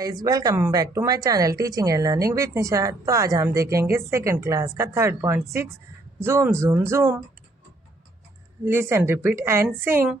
Guys welcome back to my channel teaching and learning with Nisha. तो आज हम देखेंगे सेकंड क्लास का 3.6 zoom zoom zoom. Listen repeat and sing.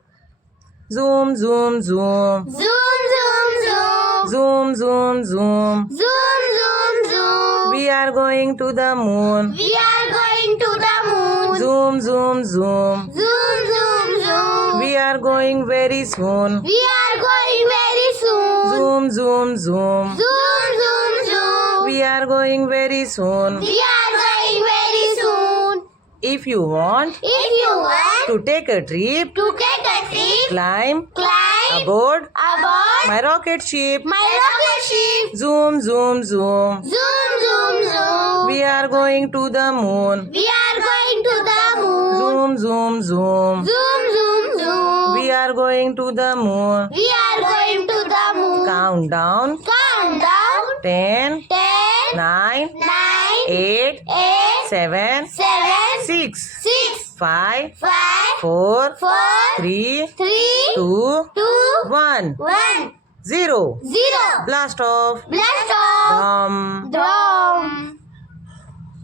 Zoom zoom zoom Zoom, zoom, zoom. Zoom zoom zoom. Zoom, zoom, zoom. We are गोइंग टू द मून। We are going to the moon. Zoom zoom zoom. Zoom, zoom, zoom. We are going very soon. We are going very soon. Zoom zoom zoom. Zoom, zoom, zoom. We are going very soon. We are going very soon. If you want If you want to take a trip, to take a trip, climb climb aboard aboard my rocket ship. my rocket ship. Zoom zoom zoom. Zoom, zoom, zoom. We are going to the moon. We are going to the moon. Zoom zoom zoom. Zoom, zoom, zoom. We are going to the moon. We are going to the moon. Countdown. Countdown. 10, 10, 9, 9, 8, 8, 7, 7, 6, 6, 5, 5, 4, 4, 3, 3, 2, 2, 1, 1, 0. 0. Blast off. Blast off. Drum.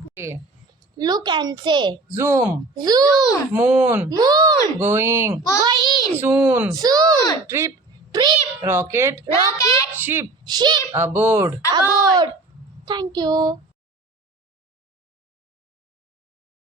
Okay. Look and say. Zoom. Zoom. Moon. Moon. Going. Going. Soon. Soon. Trip. Trip. Rocket. Rocket. Ship. Ship. Aboard. Aboard. Thank you.